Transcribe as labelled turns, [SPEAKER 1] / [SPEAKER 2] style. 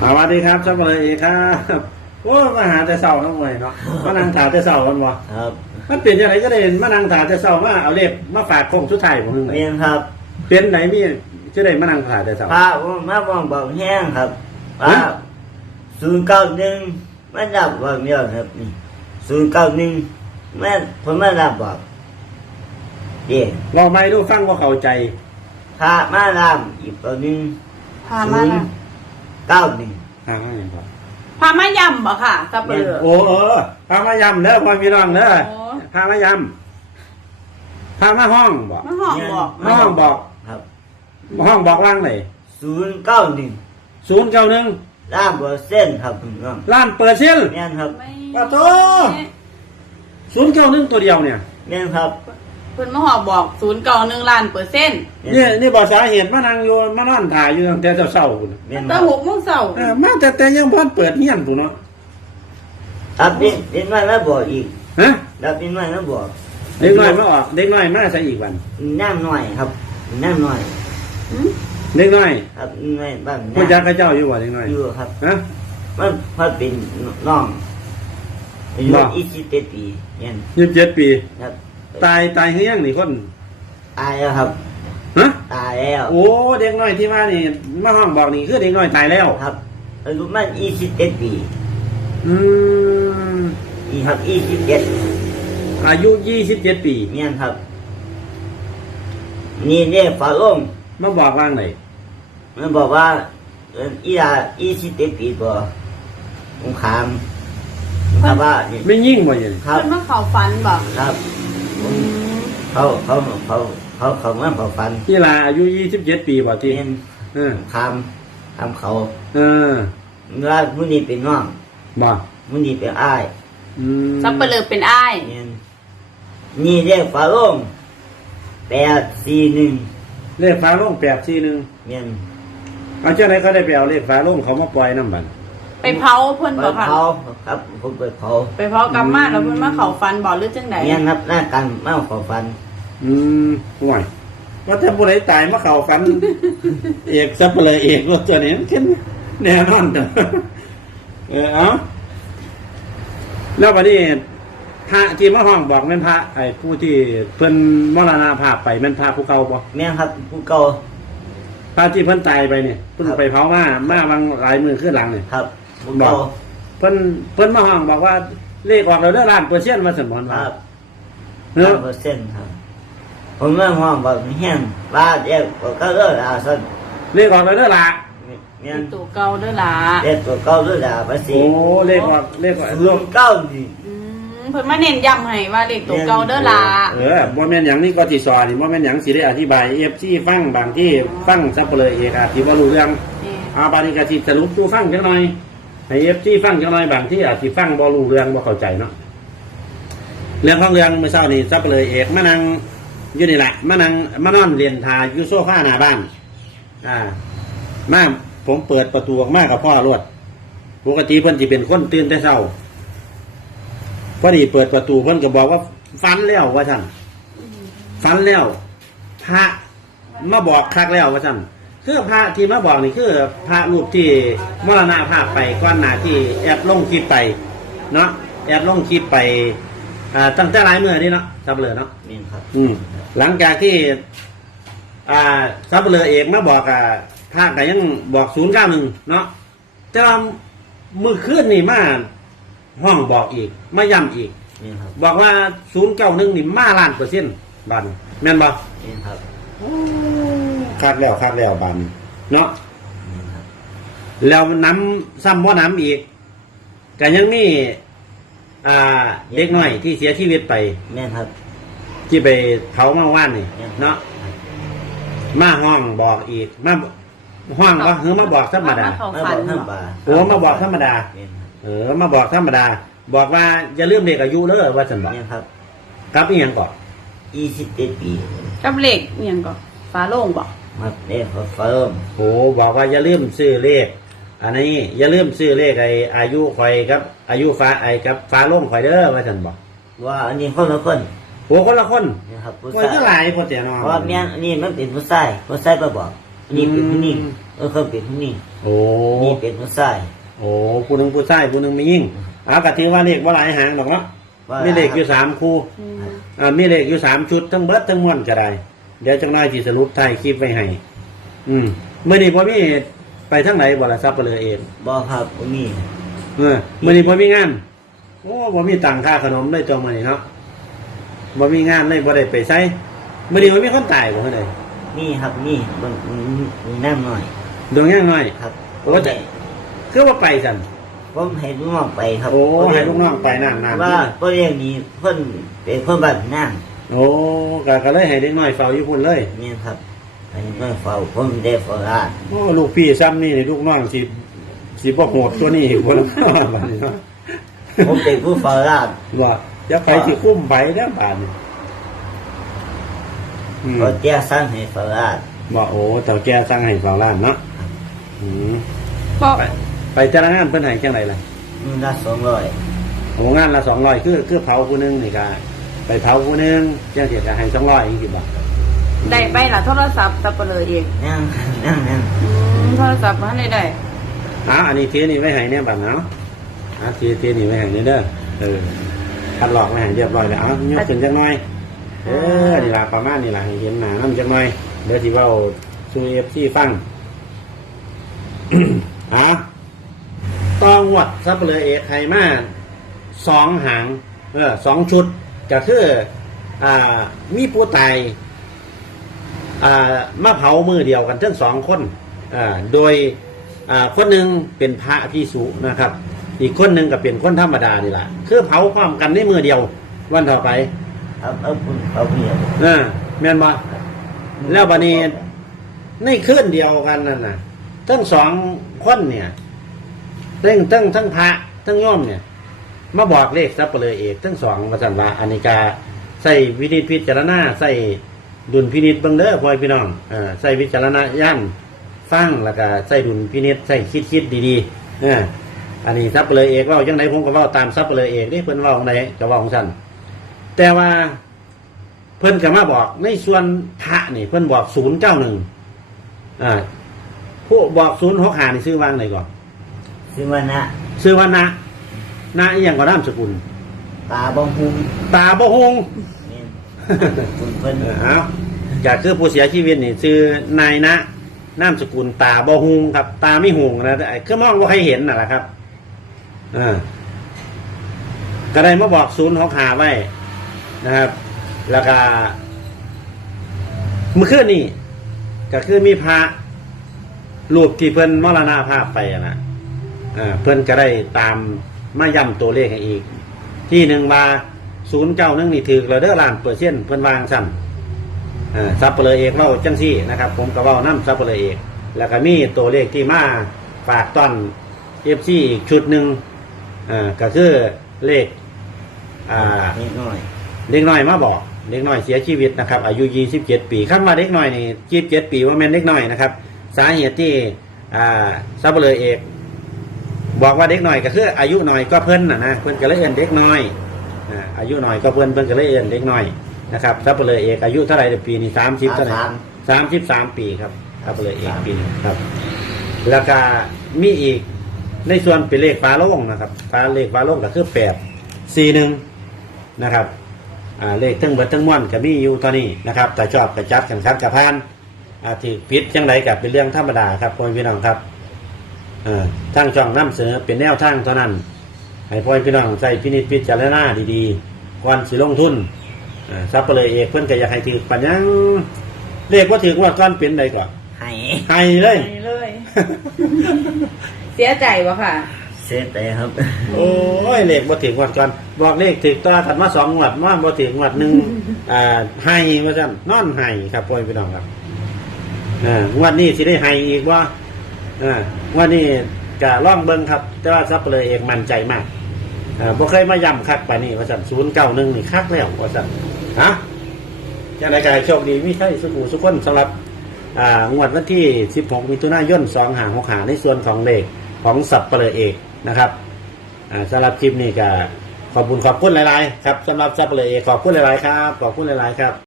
[SPEAKER 1] วัสดีครับซับเลยครับโอ้มาหาแต่เสาทั้งหมดเนาะมานั่งถาแต่เสากันวะ
[SPEAKER 2] ครับ
[SPEAKER 1] มันเปลี่ยนยังไงก็ได้มานั่งถาแต่เสามาเอาเล็บมาฝากคงชุดไทยผมนึงเลย
[SPEAKER 2] เรียนครับ
[SPEAKER 1] เปลี่ยนไหนมีจะได้มานั่งถาแต่เสา
[SPEAKER 2] พระผมมาบอกแห้งครับพระ091ไม่รับบอกเดียวครับนี่091แม่ผมไม่รับบอกเดี๋ยว
[SPEAKER 1] เราไม่รู้ฟังว่าเข้าใจ
[SPEAKER 2] พระมารับอีกตัวหนึ่ง
[SPEAKER 3] พามาน่ะ
[SPEAKER 2] 091
[SPEAKER 1] ทางอย่างก่อน
[SPEAKER 3] พามายำบ่ค่ะสับเปลือ
[SPEAKER 1] โอ้พามายำเด้อพ่อพี่น้องเด้อ
[SPEAKER 3] โอ้
[SPEAKER 1] พามายำพามาห้องบอก
[SPEAKER 3] มาห้องบอก
[SPEAKER 1] ห้องบอก
[SPEAKER 2] ครับ
[SPEAKER 1] ห้องบอกว่างไหน
[SPEAKER 2] 091
[SPEAKER 1] 091
[SPEAKER 2] รับเปอร์เซ็นต์ครับพี่น้อง
[SPEAKER 1] ล้านเปิดเซ็น
[SPEAKER 2] แม่นครับ
[SPEAKER 3] ไม่
[SPEAKER 1] ปะโถ 091ตัวเดียวเนี่ย
[SPEAKER 2] แม่นครับ
[SPEAKER 3] เพิ่นมาหอกบอก091ล้านเปอร์เซ็นต์
[SPEAKER 1] นี่บอกสาเหตุมานั่งอยู่มานอนถ่ายอยู่ตั้งแต่เช้าๆพุ่น
[SPEAKER 2] แม่นค
[SPEAKER 3] ตั้
[SPEAKER 2] รั
[SPEAKER 3] ง
[SPEAKER 2] บ
[SPEAKER 3] 6 โมงเช้า
[SPEAKER 1] มาแต่ยังพ่อนเปิดเฮียนปุ่นเนาะ
[SPEAKER 2] รับเป็นไว้มาบอกอีก
[SPEAKER 1] ฮะ
[SPEAKER 2] รับเป็นไว้มาบอก
[SPEAKER 1] เด็กน้อยมาออกเด็กน้อยมาใส่อีกวัน
[SPEAKER 2] น้ำหน่อยครับน้ำหน่อย
[SPEAKER 3] หืม
[SPEAKER 1] เด็กน้อย
[SPEAKER 2] ครับไม่บ้าน
[SPEAKER 1] ผู้จักกระเจ้าอยู่ว่าเด็กน้อย
[SPEAKER 2] อยู่ครับ
[SPEAKER 1] ฮะ
[SPEAKER 2] มันเป็นน้องอายุ
[SPEAKER 1] บ่
[SPEAKER 2] 27 ปีเนี่ย
[SPEAKER 1] 27 ปี
[SPEAKER 2] ครับ
[SPEAKER 1] ตายเฮียงนี่คน
[SPEAKER 2] ตายแล้วครับ
[SPEAKER 1] ฮะ
[SPEAKER 2] ตายแล้ว
[SPEAKER 1] โอ้เด็กน้อยที่ว่านี่มาห้องบอกนี่คือเด็กน้อยตายแล้ว
[SPEAKER 2] ครับอายุมัน27 ปี
[SPEAKER 1] อืม
[SPEAKER 2] อีครับ27
[SPEAKER 1] อายุ27 ปี
[SPEAKER 2] เนี่ยครับ นี่เนี่ยฝาโล่ง
[SPEAKER 1] มาบอกว่างไหน
[SPEAKER 2] มันบอกว่าอีลา27 ปีบ่ผมขามครับว่านี่
[SPEAKER 1] ไม่ยิ่งบ่ยัง
[SPEAKER 2] ครับ
[SPEAKER 3] เพิ่นมาเข้าฝันบ่
[SPEAKER 2] ครับ
[SPEAKER 3] อืม
[SPEAKER 2] เขามาเขาฟัน
[SPEAKER 1] ที่ลาอายุ27 ปีบ่ที่
[SPEAKER 2] เนี่ย
[SPEAKER 1] เออ
[SPEAKER 2] ทำเขา
[SPEAKER 1] เออ
[SPEAKER 2] ว่ามุนีเป็นน้อง
[SPEAKER 1] บ่
[SPEAKER 2] มุนีเป็นอ้าย
[SPEAKER 1] อืม
[SPEAKER 3] สับเปลือเป็นอ้าย
[SPEAKER 2] เนี่ยนี่เรียกฝาโล่ง841
[SPEAKER 1] เลขฟ้าโล่ง841
[SPEAKER 2] เนี่ย
[SPEAKER 1] เอาเจ้าไหนเขาได้ไปเอาเลขฟ้าโล่งเขามาปล่อยน้ำบัน
[SPEAKER 3] ไปเผาเพิ่น
[SPEAKER 2] ไป
[SPEAKER 3] บ่ค่ะ
[SPEAKER 2] เผาครับผมไปเผา
[SPEAKER 3] ไปเผากรรมมาแล้วเพิ่นมาเข้าฝันบ่หรือจังได๋
[SPEAKER 2] เนี่ยครับหน้ากันมาขอฟัน
[SPEAKER 1] ห่วยว่าถ้าผู้ใดตายมาเข่ากัน เอกซับไปเลยเอกรถตัวนี้มันขึ้นแน่นอนเด้อเอาแล้ววันนี้พระที่มาห้องบอกแม่นพระไอ้ผู้ที่เพิ่นมรณภาพไปแม่นพระผู้เก่าบ่
[SPEAKER 2] เนี่ยครับผู้เก่า
[SPEAKER 1] พระที่เพิ่นตายไปเนี่ยเพิ่น
[SPEAKER 2] ครับ
[SPEAKER 1] ไปเผามาบางหลายมือขึ้นหลังเนี่ย
[SPEAKER 2] ครับผู้เก่า
[SPEAKER 1] เพิ่นมาห้องบอกว่าเลขออกแล้วเด้อล้านเปอร์เซ็นต์มาสมอน
[SPEAKER 2] ค
[SPEAKER 1] ว่า
[SPEAKER 2] รับ
[SPEAKER 1] เนาะ
[SPEAKER 2] 100%ครับผมเริ่มห้องบอกแห้งว่าเด็กก็เลิกอาสัน
[SPEAKER 1] เลขออกแล้วเด้อล่ะ
[SPEAKER 2] เนี่ย
[SPEAKER 3] ตัวเก่าเด้อล่ะ
[SPEAKER 2] เด็กตัวเก่าเลิกอาภาษี
[SPEAKER 1] โอ้เลขออกรวม
[SPEAKER 2] เก้านี่
[SPEAKER 3] อืมเพิ่นมาเน้นย้ำให้ว่าเลขตัวเก่าเด้อล่ะ
[SPEAKER 1] บ่แม่นหยังนี่ก็สิสอนนี่บ่แม่นหยังสิได้อธิบาย FC ฟังบางที่ฟังซับเปลยเอกอาจสิบ่รู้เรื่อง
[SPEAKER 3] นี่
[SPEAKER 1] บาดนี้ก็สิสรุปสู่ฟังจังหน่อยให้ FC ฟังจังหน่อยบางที่อาจสิฟังบ่รู้เรื่องบ่เข้าใจเนาะเรื่องของเรื่องเมื่อเช้านี้ซับเปลยเอกมานั่งอยู่นี่แหละมานอนเรียนทาอยู่โซฟาหน้าบ้านมาผมเปิดประตูออกมากับพ่อรวดปกติเพิ่นสิเป็นคนตื่นแต่เช้าพอดีเปิดประตูเพิ่นก็บอกว่าฝันแล้วว่าซั่นฝันแล้วพระมาบอกคักแล้วว่าซั่นคือพระที่มาบอกนี่คือพระรูปที่มรณภาพไปก่อนหน้าที่แอบลงคลิปไปเนาะแอบลงคลิปไปตั้งแต่หลายมื้อนี่เนาะซับเลยเนาะ
[SPEAKER 2] นี่ครับ
[SPEAKER 1] หลังจากที่ซับเรือเอกมาบอกภาคแต่ยังบอก091เนาะแต่ว่ามือขึ้นนี่มาห้องบอกอีกมาย้ำอีก
[SPEAKER 2] นี่ครับ
[SPEAKER 1] บอกว่า091นี่มาล้านเปอร์เซ็นต์บันแม่นบ่
[SPEAKER 2] นี่ครับ
[SPEAKER 1] คาดแล้วบันเนาะ
[SPEAKER 2] นี่ครับ
[SPEAKER 1] แล้วน้ำซ้ำว่าน้ำอีกก็ยังมีเด็กน้อยที่เสียชีวิตไป
[SPEAKER 2] แม่นครับ
[SPEAKER 1] ที่ไปเผาเมื่อวานนี่เนาะมาห้องบอกอีกมาห้องว่ามาบอกธรรมดา
[SPEAKER 3] เข้า
[SPEAKER 2] มา
[SPEAKER 3] ฝั
[SPEAKER 2] บ
[SPEAKER 3] น
[SPEAKER 2] อกท่าน
[SPEAKER 3] เนาะ
[SPEAKER 2] บา
[SPEAKER 1] โอ้มาบอกธรรมดา
[SPEAKER 2] นี่ครับ
[SPEAKER 1] มาบอกธรรมดา บอกว่าอย่าลืมเด็กอายุเลยว่าฉันบอก
[SPEAKER 2] นี่ครับ
[SPEAKER 1] ครับอีหยังก่อน
[SPEAKER 2] 27 ปี
[SPEAKER 3] กับเลขอิหยังก็ฟ้าโล่งบ่
[SPEAKER 2] มาเด็กเขาเฟิร์ม
[SPEAKER 1] โอ้บอกว่าอย่าลืมซื้อเลขอันนี้อย่าลืมซื้อเลขไอ้อายุข่อยครับ อายุฟ้าไอ้กับฟ้าโล่งข่อยเด้อว่าฉันบอก
[SPEAKER 2] ว่าอันนี้คนละคน
[SPEAKER 1] โอ้คนละคน
[SPEAKER 2] นะครับผู้
[SPEAKER 1] ข่อย
[SPEAKER 2] ชาย
[SPEAKER 1] ก็หลายพอแต่นอน
[SPEAKER 2] เพราะว่าแม่นอันนี้มันเป็นผู้ชายมาบอกนี่เป็นผู้นี่เขาเป็นผู้นี่
[SPEAKER 1] โอ้
[SPEAKER 2] นี่เป็นผู้ชาย
[SPEAKER 1] โอ้ผู้หนึงผู้ชายผู้หนึงไม่ยิ่งก็ถือว่าเลขว่าหลายหางดอกเนาะมีเลขอยู่3คู่ มีเลขอยู่3ชุดทั้งเบิดทั้งมวลก็ได้เดี๋ยวจังได้สิสรุปท้ายคลิปไว้ให้มื้อนี้บ่มีไปทางไหนบ่ล่ะซับเปลือเอง
[SPEAKER 2] บ่ครับผู้นี่
[SPEAKER 1] มื้อนี้บ่มีงานโอ้บ่มีตังค่าขนมเลยจังมื้อนี้เนาะบ่มีงานเลยบ่ได้ไปไสมื้อนี้บ่มีคนตายบ่เฮ็ดได้
[SPEAKER 2] นี่ครับนี่มันนั่งหน่อย
[SPEAKER 1] ดวงยังน้อย
[SPEAKER 2] ครับ
[SPEAKER 1] โอ้แต่คือว่าไปซั่น
[SPEAKER 2] ผมให้ลูกน้องไปครับ
[SPEAKER 1] โอ้ให้ลูกน้องไปนาน
[SPEAKER 2] ว่าก็เรื่องนี้เพิ่นเป็นคนบ้านนั่ง
[SPEAKER 1] โอ้ก็เลยให้เด็กน้อยเฝ้าอยู่พุ่นเลย
[SPEAKER 2] นี่ครับอันนี้ไม่เฝ้าผมได้เฝ้าร้าน
[SPEAKER 1] โอ้ลูกพี่ซ้ำนี่ลูกน้องสิบ่โหดตัวนี้อีกบ่ล่ะบัดนี้เนาะ
[SPEAKER 2] ผมเป็นผู้เฝ้าร้าน
[SPEAKER 1] ว่าจะไปสิคุ้มไปแล้วบาดนี้
[SPEAKER 2] เขาแจ้งสั่งให้เฝ้าร้าน
[SPEAKER 1] บอกโอ้เต่าแก่สั่งให้เฝ้าร้านเนาะ
[SPEAKER 3] ก็
[SPEAKER 1] ไปแต่ละงานเพิ่นให้จังไดล่ะ
[SPEAKER 2] มันละ200
[SPEAKER 1] โอ้งานละ200คือเผาผู้หนึงนี่ก็ไปเผาผู้หนึงจังซี่ก็ให้200อีกสิบ่
[SPEAKER 3] ได้ไปล่ะโทรศัพท์สับเปลือเอง
[SPEAKER 2] นั่ง
[SPEAKER 3] โทรศัพท์มาได้
[SPEAKER 1] อันนี้เทนี่ไว้ให้เนี่ยบัดเนาะเทนี่ไว้ให้เด้อคัดหลอกไว้ให้เรียบร้อยแล้วยกขึ้นจังหน่อยนี่ล่ะประมาณนี้ล่ะให้เห็นหน้านำจังหน่อยเดี๋ยวสิเว้าสู่ FC ฟัง ต้องวัดซับเลยเอกไทยมา2หาง2ชุดก็คือมีผู้ตายมาเผามือเดียวกันทั้ง2คนโดยคนหนึ่งเป็นพระพิสุนะครับอีกคนหนึ่งก็เป็นคนธรรมดานี่แหละคือเผาพร้อมกันในมือเดียววันต่อไป
[SPEAKER 2] เอาเพียง
[SPEAKER 1] แม่นบ่แล้วบัดนี้ในคืนเดียวกันนั่นน่ะทั้ง2คนเนี่ยทั้งพระทั้งโยมเนี่ยมาบอกเลขซับเปลือเอกทั้ง2ว่าซั่นว่าอันนี้กาใส่วินิจพิจารณาใส่ดุลพินิจเบิ่งเด้อพ่อพี่น้องใส่วิจารณญาณฟังแล้วก็ใส่ดุลพินิจใส่คิดดีๆอันนี้ซับเปลือเอกเว้าจังไดผมก็เว้าตามซับเปลือเอกนี่เพิ่นเว้าจังไดก็เว้าของซั่นแต่ว่าเพิ่นก็มาบอกในส่วนพระนี่เพิ่นบอก091ผู้บอก065นี่ชื่อว่าไงก่อน
[SPEAKER 2] ชื่อว่านะ
[SPEAKER 1] ชื่อว่านะอีหยังก็นามสกุล
[SPEAKER 2] ตาบ่ฮุง
[SPEAKER 1] ตาบ่ฮง
[SPEAKER 2] นี่คุณเพิ่น
[SPEAKER 1] ก็คือผู้เสียชีวิตนี่ชื่อนายนะนามสกุลตาบ่ฮงครับ ตาไม่ฮงนะคือมองบ่ใครเห็นน่ะล่ะครับก็ได้มาบอก065ไว้นะครับ แล้วก็เมื่อคืนนี้ก็คือมีพระรูปที่เพิ่นมรณภาพไปนะเพิ่นก็ได้ตามมาย้ำตัวเลขให้อีกที่หนึ่งว่า091นี่ถือแล้วเด้อล้านเปอร์เซ็นต์เพิ่นวางซ้ำซับเปลือเอกเว้าจังซี่นะครับผมก็เว้านำซับเปลือเอกแล้วก็มีตัวเลขที่มาฝากต้อน FC อีกชุดหนึ่งก็คือเลข
[SPEAKER 2] นิดหน่อย
[SPEAKER 1] เด็กน้อยมาบอกเด็กน้อยเสียชีวิตนะครับอายุ27ปีคำว่าเด็กน้อยนี่27ปีว่าแม่นเด็กน้อยนะครับสาเหตุที่ซับเปลือเอกบอกว่าเด็กน้อยก็คืออายุน้อยก็เพิ่นนะเพิ่นก็เลยเอิ้นเด็กน้อยอายุน้อยก็เพิ่นก็เลยเอิ้นเด็กน้อยนะครับซับเปลือเอกอายุเท่าไหร่ปีนี้30เท่าไหร่33ปีครับซับเปลือเอกปีนี้ครับแล้วก็มีอีกในส่วนเป็นเลขฟ้าโล่งนะครับเลขฟ้าโล่งก็คือ841นะครับเลขทั้งเบิดทั้งมวลก็มีอยู่ตอนนี้นะครับแต่ชอบกระจับกันครับกระพานถือผิดจังไดก็เป็นเรื่องธรรมดาครับพ่อพี่น้องครับทางช่องนำเสนอเป็นแนวทางเท่านั้นให้พ่อพี่น้องใส่พินิจพิจารณาดีๆก่อนสิลงทุนซับเปลือเอกเพิ่นก็อยากให้ถือปัญญังเลขว่าถือว่าก้อนเป็นใดก่อนให้เลย
[SPEAKER 3] เสียใจบ่ค่ะ
[SPEAKER 2] เสียใจครับ
[SPEAKER 1] โอ้ยเลขบ่ถือว่าก้อนบอกเลขถือต่อถัดมา2งวดว่าบ่ถืองวดนึงให้ว่าซั่นนอนให้ครับพ่อพี่น้องครับงวดนี้สิได้ให้อีกบ่งวดนี้ก็ลองเบิ่งครับแต่ว่าซับเปลือเอกมั่นใจมากบ่เคยมาย้ำคักปานนี้ว่าซั่น091นี่คักแล้วว่าซั่นจังได๋ก็ให้โชคดีมีชัยสุขคนสำหรับงวดวันที่16มิถุนายน2565ในส่วนของเลขของซับเปลือเอกนะครับสำหรับคลิปนี้ก็ขอบคุณหลายๆครับสำหรับซับเปลือเอกขอบคุณหลายๆครับขอบคุณหลายๆครับ